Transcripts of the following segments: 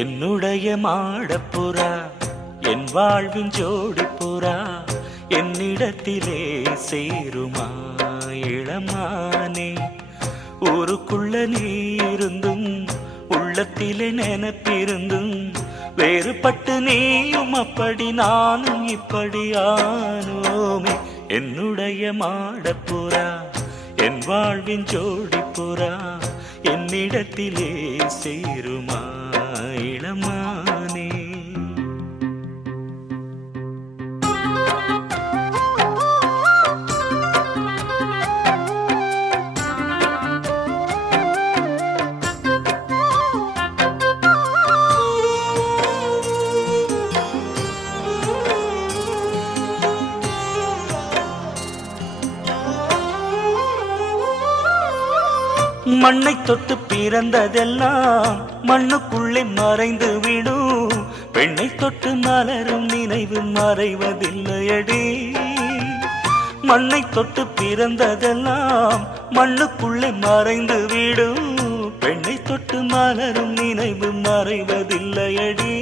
என்னுடைய மாடப்புறா என் வாழ்வின் ஜோடிப்புறா என்னிடத்திலே சேருமா இளமானே. ஊருக்குள்ள நீ இருந்தும் உள்ளத்திலே நினைப்பிருந்தும் வேறுபட்டு நீயும் அப்படி நானும் இப்படி ஆனோமே. என்னுடைய மாடப்புறா என் வாழ்வின் ஜோடிப்புறா என்னிடத்திலே சேருமா இளமானே. மண்ணை தொட்டு பிறந்ததெல்லாம் மண்ணுக்குள்ளே மறைந்து விடும். பெண்ணை தொட்டு மலரும் நினைவு மறைவதில்லையடி. மண்ணை தொட்டு பிறந்ததெல்லாம் மண்ணுக்குள்ளே மறைந்து விடும். பெண்ணை தொட்டு மலரும் நினைவு மறைவதில்லையடி.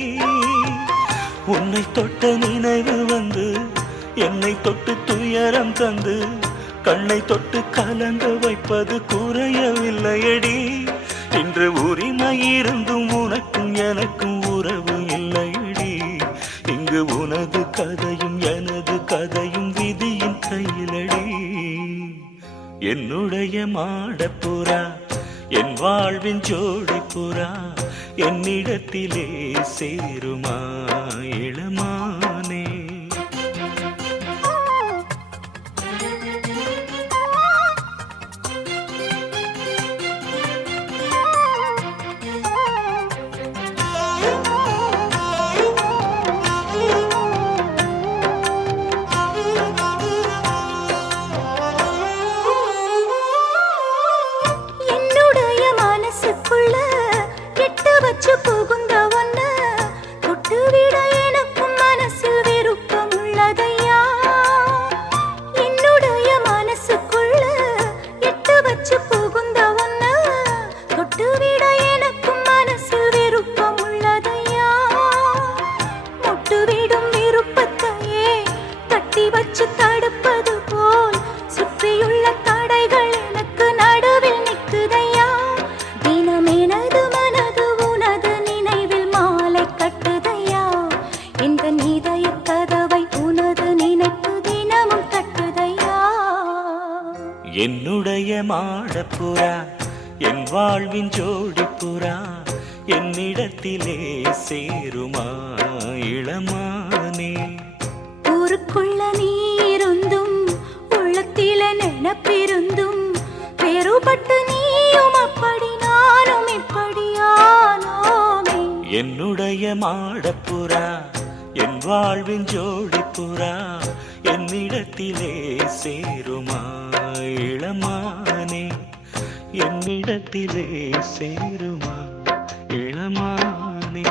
உன்னை தொட்ட நினைவு வந்து என்னை தொட்டு துயரம் தந்து கண்ணை தொட்டு கலங்க வைப்பது குறையவில்லையடி. இன்று உரிமை இருந்தும் உனக்கும் எனக்கும் உறவு இல்லையடி. இங்கு உனது கதையும் எனது கதையும் விதியின் கையிலடி. என்னுடைய மாடப்புறா என் வாழ்வின் ஜோடிப்புறா என்னிடத்திலே சேருமா இளமானே. என்னுடைய மாடப்புறா என் வாழ்வின் ஜோடிப்புறா என்னிடத்திலே சேருமா இளமானே. ஊருக்குள்ள நீ இருந்தும் உள்ளத்திலே நினைப்பிருந்தும் வேறுபட்டு நீயும் அப்படி நானும் இப்படி ஆனோமே. என்னுடைய மாடப்புறா என் வாழ்வின் ஜோடிப்புறா என்னிடத்திலே சேருமா இளமானே என்னிடத்திலே சேருமா இளமானே.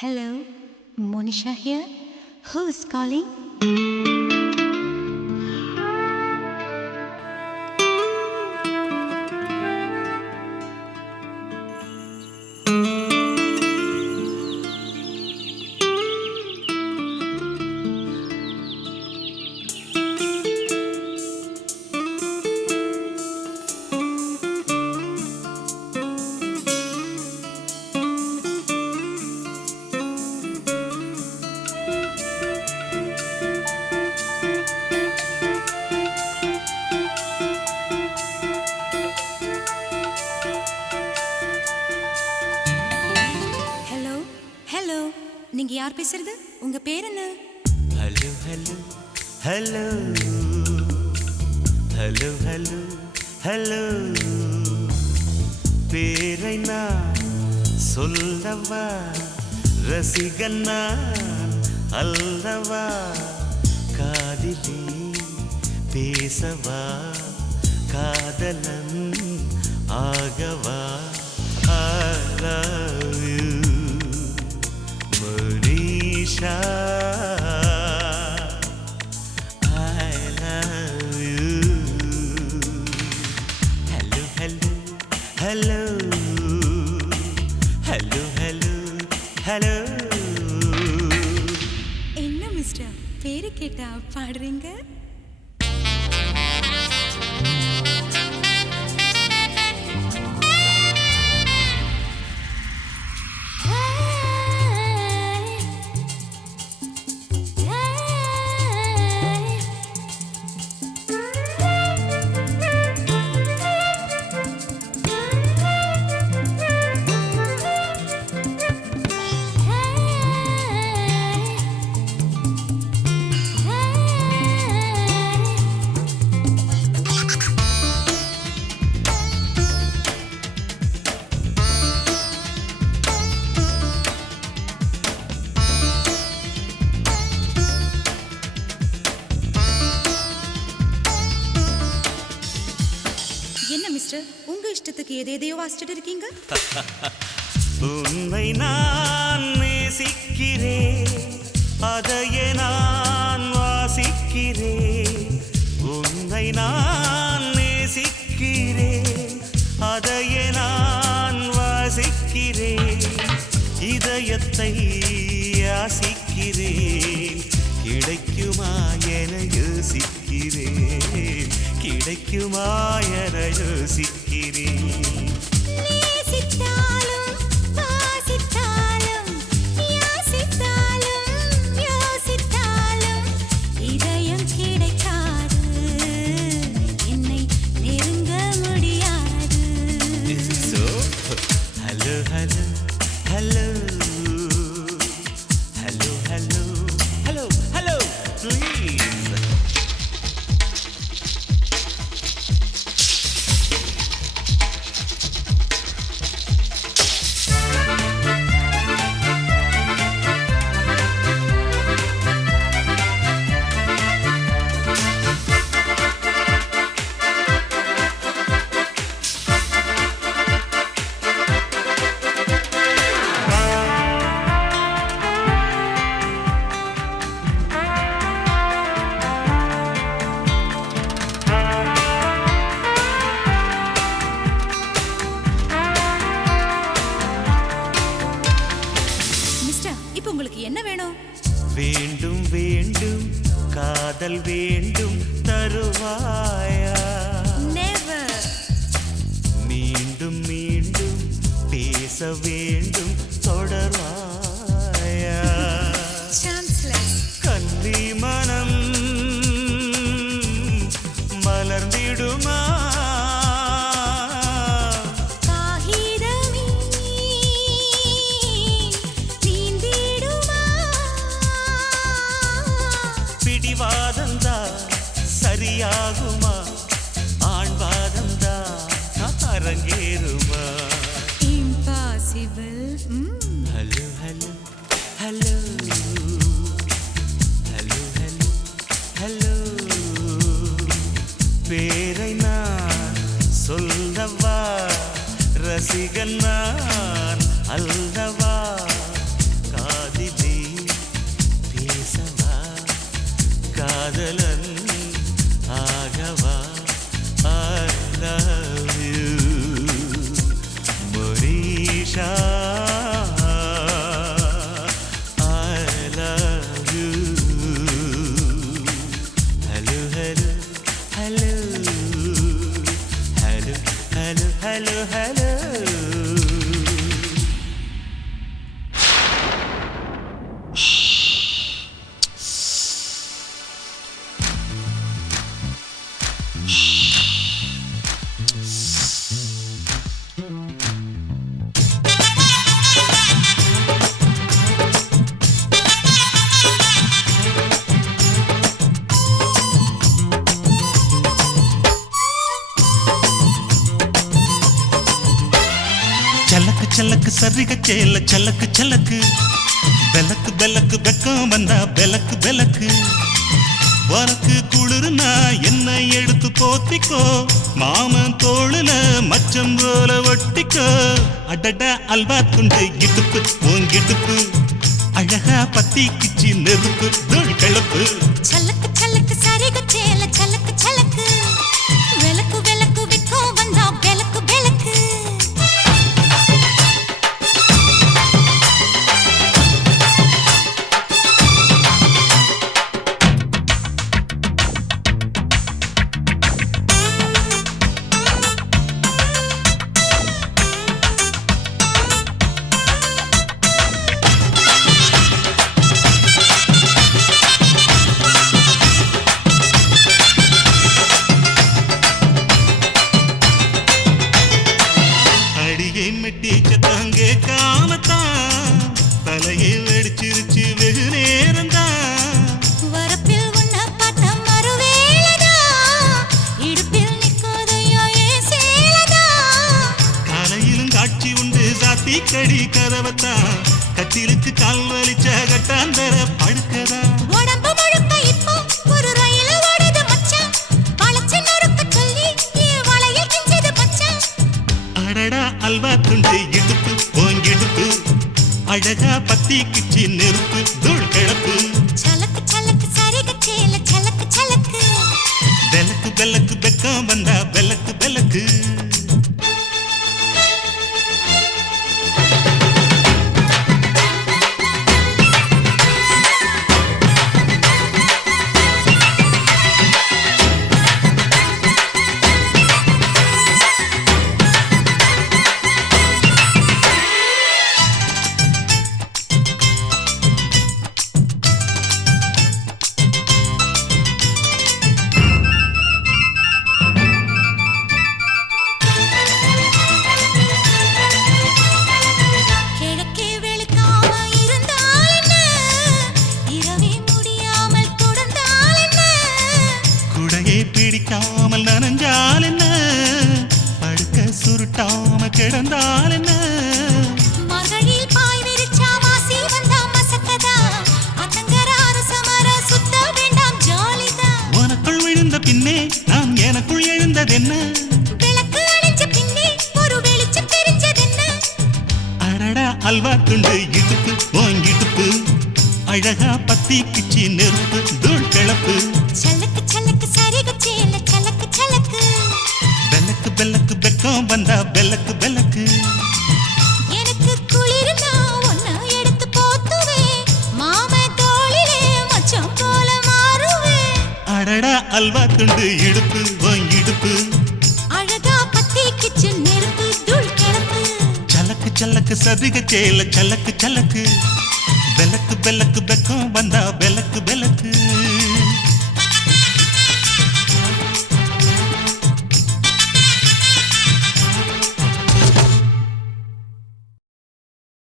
Hello, Monisha here. Who's calling? Hello hello நீங்க யார் பேசுறது? உங்க பேர் என்ன? Hello hello hello hello hello hello பேரை நான் சொல்லவா, ரசிகன் நான் அல்லவா, காதிலே பேசவா, காதலன் ஆகவா. I love you, Monisha. I love you. Hello, hello, hello, hello, hello, hello. என்ன மிஸ்டர் பேரு கேட்டா பாடுறீங்க? என்ன மிஸ்டர் உங்க இஷ்டத்துக்கு எதையோ வாசிச்சுட்டு இருக்கீங்க? உன்னை நான் நேசிக்கிறேன், அதையே நான் வாசிக்கிறேன். உன்னை நான் நேசிக்கிறேன், அதையே நான் வாசிக்கிறேன். இதயத்தை யாசிக்கிறேன், கிடைக்குமா என யோசிக்கிறேன், கிடைக்குமா என யோசிக்கிறேன். நேசித்தாலும் வாசித்தாலும் யாசித்தாலும் யோசித்தாலும் இதயம் கிடைக்காது, என்னை நெருங்க முடியாது. Is it so? Hello, hello, hello, hello, hello, hello, hello, please. Mister இப்போ உங்களுக்கு என்ன வேணும்? வேண்டும் வேண்டும் காதல் வேண்டும் தருவாயா, நெவர். மீண்டும் மீண்டும் பேச வேண்டும் தொடர்வாயா. சான்ஸ்லெஸ். கன்னி மனம் மலர்ந்திடுமா, காகிதமே நீந்திடுமா, பிடிவாதந்தா சரியாகுமா, ஆண்வாதந்தா அரங்கேறுமா. Impossible. Hello hello hello hello hello hello பேரை நான் சொல்லவா, ரசிகன் நான் அல்லவா, சரிக சேல சலக்கு சலக்கு பெலக்கு பெலக்கு வெக்கம் வந்தா பெலக்கு பெலக்கு உனக்கு குளிர்னா என்ன எடுத்து போத்திக்கோ மாமன் தோளுல மச்சம் போல ஒட்டிக்கோ அடடா அல்வா துண்டு இடுப்பு உங்கிடுப்பு அழகா பத்தி கிச்சி நெருப்பு தூள் கிளப்பு சலக்கு சலக்கு சரிக சேல சலக்கு சலக்கு விளக்கு விளக்கு விக்கும் வந்தா விளக்கு விளக்கு மெட்டிச்சத்தங்கே காமத்தான் தலையை வெடிச்சிருச்சு வெகு நேரம்தான் வரப்பில் உன்ன பார்த்த மறுவேளதா இடுப்பில் நிற்கோதையோ ஏ சேலதா காலையிலும் காட்சி உண்டு சாத்தி கடி கதவத்தான் கட்டிலுக்கு கால் வலிச்ச கட்டாந்தர படுக்கதா உடம்பு முழுக்க இப்போ ஒரு ரயில் ஓடுது மச்சான் வளைச்சு நறுக்க சொல்லி வளையில் கிஞ்சது மச்சான் அடடா அல்வா துண்டு இடுப்பு ஓங்கிடுப்பு அழகா பத்தி கிச்சி நெருப்பு தூள் கிளப்பு சலக்கு சலக்கு சரிக சேல சலக்கு சலக்கு பெலக்கு பெலக்கு வெக்கம் வந்தா பெலக்கு பெலக்கு கிழக்கே வெளுக்காம இருந்தால் என்ன இரவே முடியாமல் தொடர்ந்தால் என்ன குடையை பிடிக்காமல் நனைஞ்சால் என்ன படுக்க சுருட்டாம கிடந்தால் என்ன மகளில் பாய் விரிச்சா வாசி வந்தா மசக்கதா அத்தங்கர அரசமர சுத்த வேண்டாம் ஜாலிதா உனக்குள் விழுந்த பின்னே நான் எனக்குள் எழுந்ததென்ன விளக்கு அணைஞ்ச பின்னே ஒரு வெளிச்சம் தெரிஞ்சதென்ன அடடா அல்வா துண்டு இடுப்பு ஓங்கிடுப்பு அழகா பத்தி கிச்சி நெருப்பு தூள் கிளப்பு சலக்கு சலக்கு சரிக சேல சலக்கு சலக்கு பெலக்கு பெலக்கு வெக்கம் வந்தா பெலக்கு பெலக்கு எனக்கு குளிர்னா ஒன்ன எடுத்து போத்துவே மாம தோளிலே மச்சம் போல மாறுவே அடடா அல்வா துண்டு இடுப்பு ஓங்கிடுப்பு அழகா பத்தி கிச்சு நெருப்பு தூள் கிளப்பு சலக்கு சலக்கு சதிக சேல சலக்கு சலக்கு பெலக்கு பெலக்கு வெக்கம் வந்தா பெலக்கு